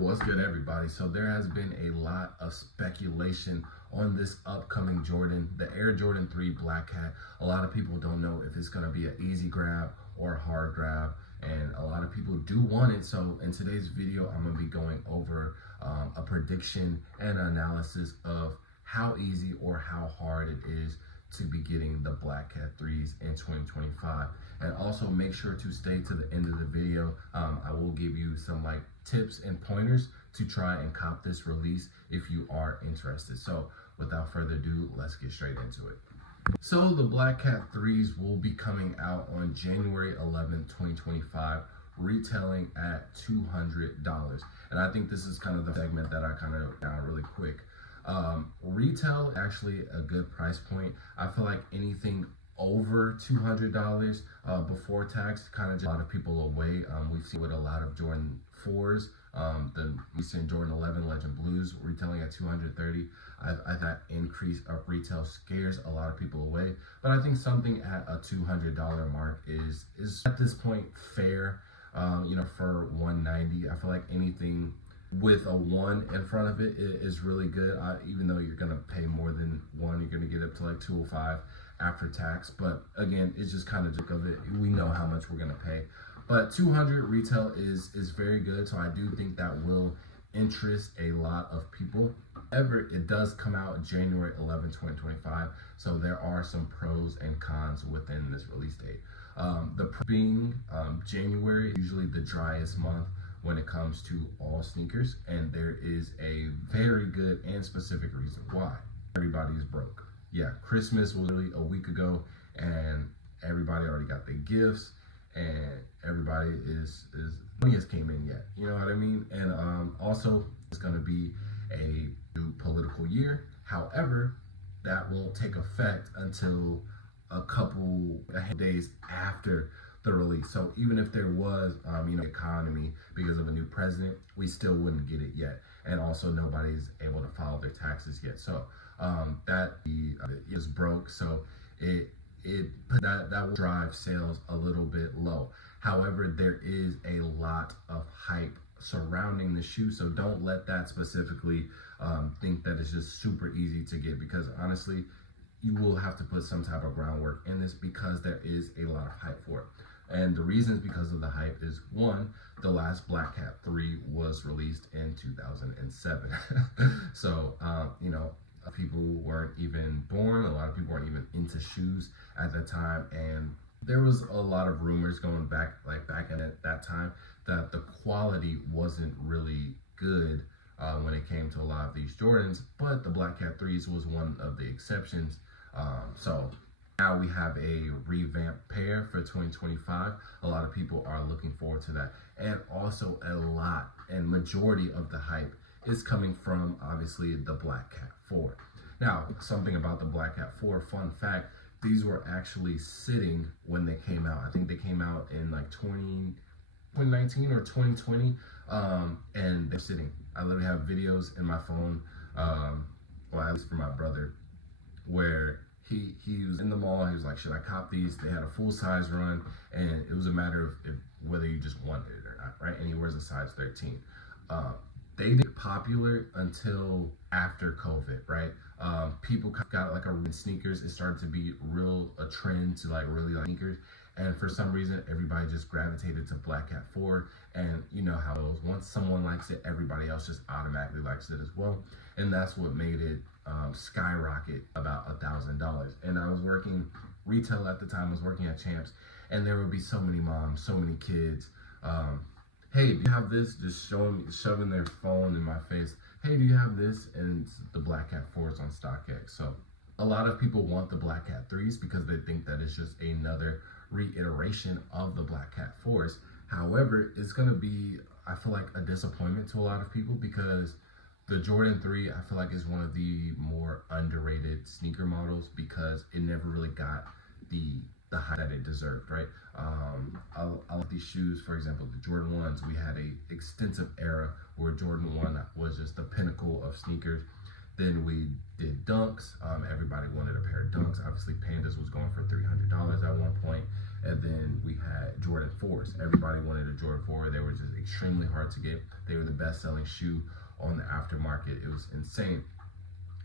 What's good, everybody? So there has been a lot of speculation on this upcoming Jordan, the Air Jordan 3 Black Hat. A lot of people don't know if it's going to be an easy grab or a hard grab, and a lot of people do want it. So in today's video, I'm going to be going over a prediction and analysis of how easy or how hard it is to be getting the Black Hat 3s in 2025. And also make sure to stay to the end of the video. I will give you some tips and pointers to try and cop this release if you are interested. So without further ado, let's get straight into it. So the Black Hat 3s will be coming out on January 11th, 2025, retailing at $200. And I think this is kind of the segment that I kind of down really quick. Retail actually a good price point. I feel like anything over $200 before tax kind of a lot of people away. We've seen with a lot of Jordan 4s, the recent Jordan 11 Legend Blues retailing at $230. I that increase of retail scares a lot of people away, but I think something at a $200 mark is at this point fair. For $190, I feel like anything with a 1 in front of it is really good. Even though you're gonna pay more than 1, you're gonna get up to like 205 after tax. But again, it's just kind of joke of it. We know how much we're gonna pay, but 200 retail is very good. So I do think that will interest a lot of people. However, it does come out January 11, 2025. So there are some pros and cons within this release date. The being January, usually the driest month when it comes to all sneakers, and there is a very good and specific reason why. Everybody is broke. Yeah, Christmas was really a week ago, and everybody already got their gifts, and everybody is money has came in yet. You know what I mean? And also, it's going to be a new political year. However, that won't take effect until a couple days after the release. So even if there was, economy because of a new president, we still wouldn't get it yet. And also nobody's able to file their taxes yet. So that is broke. So that will drive sales a little bit low. However, there is a lot of hype surrounding the shoe. So don't let that specifically think that it's just super easy to get, because honestly, you will have to put some type of groundwork in this because there is a lot of hype for it. And the reasons because of the hype is, one, the last Black Hat 3 was released in 2007. So, people weren't even born. A lot of people weren't even into shoes at the time. And there was a lot of rumors going back at that time that the quality wasn't really good when it came to a lot of these Jordans. But the Black Hat 3s was one of the exceptions. So now we have a revamped pair for 2025. A lot of people are looking forward to that. And also a lot and majority of the hype is coming from obviously the Black Hat 4. Now, something about the Black Hat 4, fun fact, these were actually sitting when they came out. I think they came out in 2019 or 2020, and they're sitting. I literally have videos in my phone, well, at least for my brother, where he was in the mall. He was like, should I cop these? They had a full size run, and it was a matter of whether you just wanted it or not, right? And he wears a size 13. They did popular until after COVID, right? People got a sneakers. It started to be a trend to really like sneakers. And for some reason, everybody just gravitated to Black Hat 4. And you know how it goes. Once someone likes it, everybody else just automatically likes it as well. And that's what made it skyrocket about $1,000. And I was working retail at the time. I was working at Champs, and there would be so many moms, so many kids. Hey, do you have this? Just shoving their phone in my face. Hey, do you have this? And the Black Hat 4s on StockX. So a lot of people want the Black Hat 3s because they think that it's just another reiteration of the Black Hat 4s. However, it's going to be, I feel like, a disappointment to a lot of people, because the Jordan 3, I feel like, is one of the more underrated sneaker models because it never really got the hype that it deserved, right? I like these shoes. For example, the Jordan 1s, we had a extensive era where Jordan 1 was just the pinnacle of sneakers. Then we did Dunks. Everybody wanted a pair of Dunks. Obviously, Pandas was going for $300 at one point. And then we had Jordan 4s. Everybody wanted a Jordan 4. They were just extremely hard to get. They were the best selling shoe on the aftermarket. It was insane.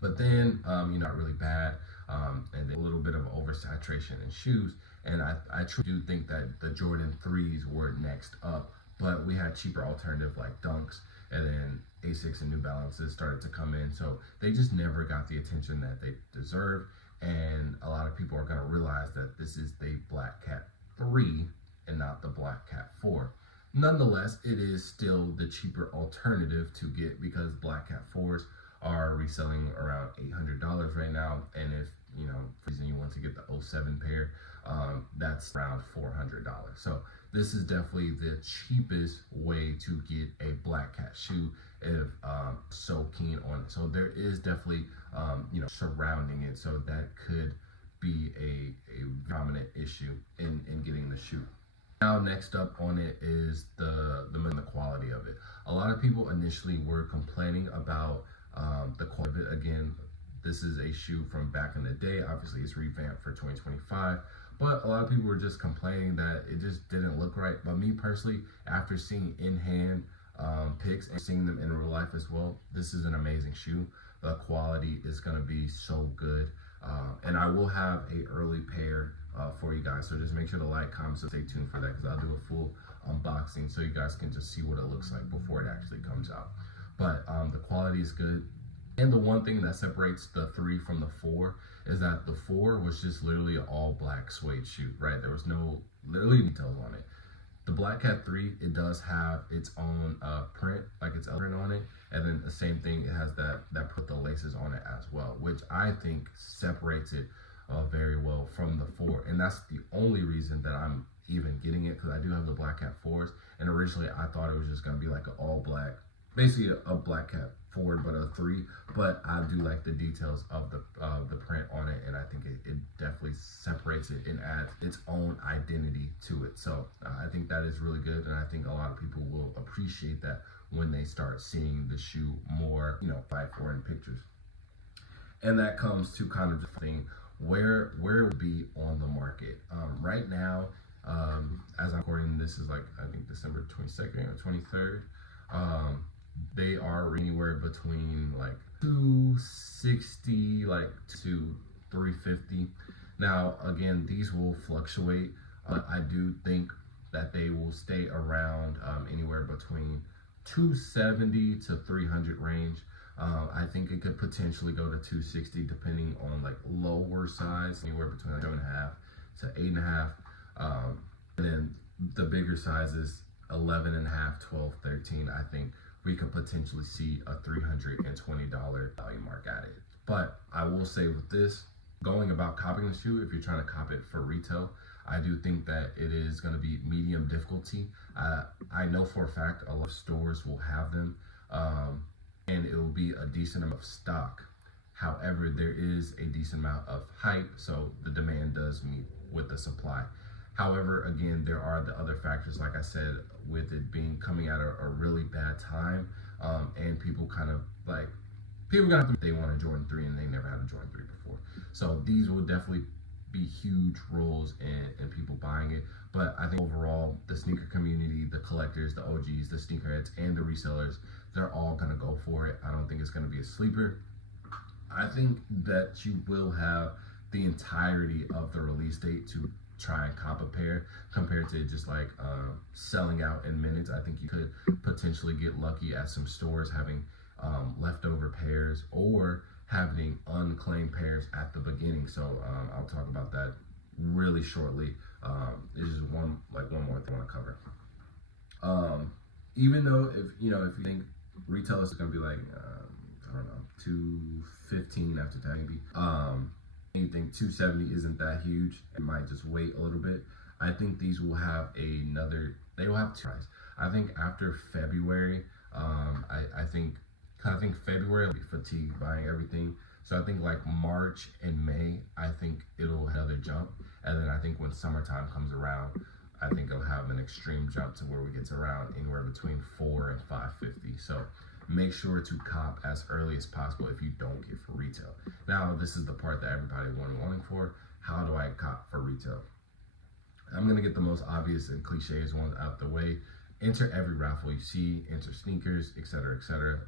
But then, not really bad, and then a little bit of oversaturation in shoes. And I truly do think that the Jordan 3s were next up, but we had cheaper alternative like Dunks, and then Asics and New Balances started to come in. So they just never got the attention that they deserve. And a lot of people are going to realize that this is the Black Cat 3 and not the Black Cat 4. Nonetheless, it is still the cheaper alternative to get, because Black Cat 4s are reselling around $800 right now. And if, for reason you want to get the 07 pair, that's around $400. So this is definitely the cheapest way to get a Black Cat shoe if so keen on it. So there is definitely, surrounding it. So that could be a dominant issue in getting the shoe. Now, next up on it is the quality of it. A lot of people initially were complaining about the quality of it. Again, this is a shoe from back in the day. Obviously, it's revamped for 2025. But a lot of people were just complaining that it just didn't look right. But me personally, after seeing in-hand pics and seeing them in real life as well, this is an amazing shoe. The quality is going to be so good. And I will have a early pair for you guys. So just make sure to like, comment, so stay tuned for that, because I'll do a full unboxing so you guys can just see what it looks like before it actually comes out. But the quality is good. And the one thing that separates the 3 from the 4 is that the 4 was just literally an all black suede shoe, right? There was no literally details on it. The Black Cat 3, it does have its own print, like its print on it. And then the same thing, it has that put the laces on it as well, which I think separates it very well from the 4. And that's the only reason that I'm even getting it, because I do have the Black Cat 4s. And originally I thought it was just going to be like an all black, basically a Black Cat 4, but a 3. But I do like the details of the print on it, and I think it definitely separates it and adds its own identity to it. So I think that is really good, and I think a lot of people will appreciate that when they start seeing the shoe more, by foreign pictures. And that comes to kind of the thing where it will be on the market right now. As I'm recording, this is like, I think December 22nd or 23rd. They are anywhere between like $260 to $350. Now, again, these will fluctuate, but I do think that they will stay around anywhere between $270 to $300 range. I think it could potentially go to $260 depending on like lower size, anywhere between like 7.5 to 8.5. And then the bigger sizes, 11.5, 12, 13, I think we could potentially see a $320 value mark at it. But I will say with this, going about copying the shoe, if you're trying to cop it for retail, I do think that it is going to be medium difficulty. I know for a fact a lot of stores will have them, and it will be a decent amount of stock. However, there is a decent amount of hype, so the demand does meet with the supply. However, again, there are the other factors, like I said, with it coming at a really bad time, and people kind of like, they want a Jordan 3 and they never had a Jordan 3 before. So these will definitely be huge roles in people buying it. But I think overall, the sneaker community, the collectors, the OGs, the sneakerheads, and the resellers, they're all gonna go for it. I don't think it's gonna be a sleeper. I think that you will have the entirety of the release date to try and cop a pair, compared to just like selling out in minutes. I think you could potentially get lucky at some stores having leftover pairs or having unclaimed pairs at the beginning. So I'll talk about that really shortly. It's just one more thing I want to cover. Even though if you think retailers are gonna be like I don't know, $215 after tax maybe. You think 270 isn't that huge, it might just wait a little bit. I think these will have they will have two prices. I think after February, I think February will be fatigued buying everything. So I think like March and May, I think it'll have another jump. And then I think when summertime comes around, I think it'll have an extreme jump to where we get to around anywhere between $400 and $550. So make sure to cop as early as possible if you don't get for retail. Now, this is the part that everybody wanting for. How do I cop for retail? I'm gonna get the most obvious and cliches ones out the way. Enter every raffle you see, enter sneakers, etc., etc.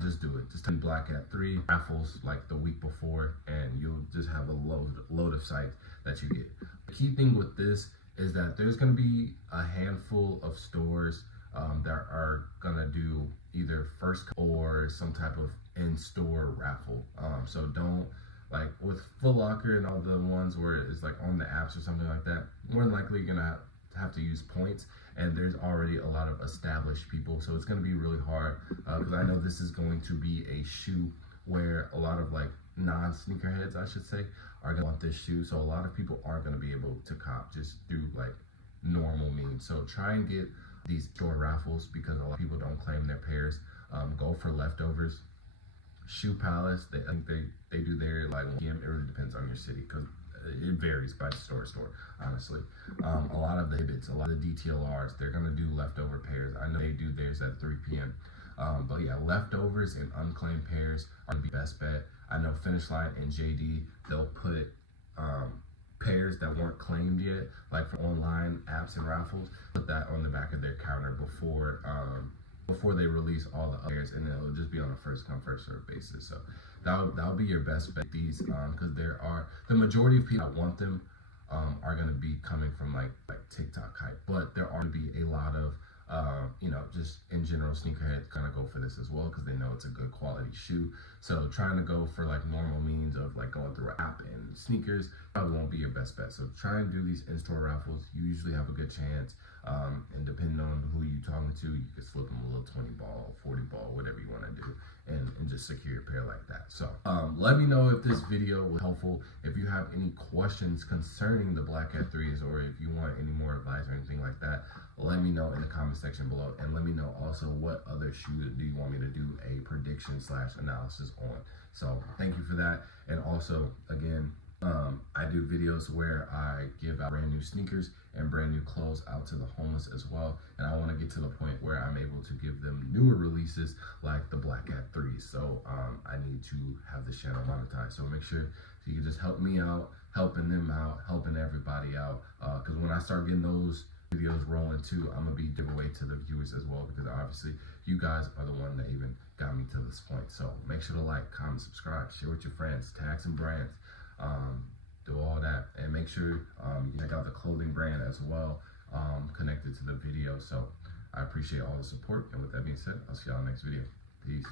Just do it. Just do Black Hat 3 raffles like the week before, and you'll just have a load of sites that you get. The key thing with this is that there's gonna be a handful of stores that are gonna do either first or some type of in-store raffle. So don't, like with Foot Locker and all the ones where it's like on the apps or something like that, more than likely you're gonna have to use points, and there's already a lot of established people, so it's going to be really hard because I know this is going to be a shoe where a lot of like non-sneakerheads, I should say, are going to want this shoe. So a lot of people aren't going to be able to cop just through like normal means. So try and get these store raffles because a lot of people don't claim their pairs. Go for leftovers. Shoe Palace, I think they do their like it really depends on your city because it varies by store honestly. A lot of the Hibbits, a lot of the DTLRs, they're gonna do leftover pairs. I know they do theirs at 3 p.m. But yeah, leftovers and unclaimed pairs are the best bet. I know Finish Line and JD, they'll put pairs that weren't claimed yet, like for online apps and raffles, put that on the back of their counter before they release all the others, and it'll just be on a first come first serve basis. So that'll be your best bet. These because there are the majority of people that want them are going to be coming from like TikTok hype, but there are going to be a lot of just in general sneakerheads gonna go for this as well because they know it's a good quality shoe. So trying to go for like normal means of like going through an app and sneakers probably won't be your best bet. So try and do these in-store raffles. You usually have a good chance. And depending on who you're talking to, you can slip them a little 20 ball, 40 ball, whatever you want to do, and just secure your pair like that. So let me know if this video was helpful. If you have any questions concerning the Black Hat 3s, or if you want any more advice or anything like that, let me know in the comment section below, and let me know also what other shoe do you want me to do a prediction / analysis on. So thank you for that. And also, again, I do videos where I give out brand new sneakers and brand new clothes out to the homeless as well, and I want to get to the point where I'm able to give them newer releases like the Black Hat 3s. So I need to have this channel monetized, so make sure you can just help me out, helping them out, helping everybody out, because when I start getting those videos rolling too, I'm gonna be giveaway to the viewers as well, because obviously you guys are the one that even got me to this point. So make sure to like, comment, subscribe, share with your friends, tag some brands, do all that, and make sure you check out the clothing brand as well, connected to the video. So I appreciate all the support, and with that being said, I'll see y'all next video. Peace.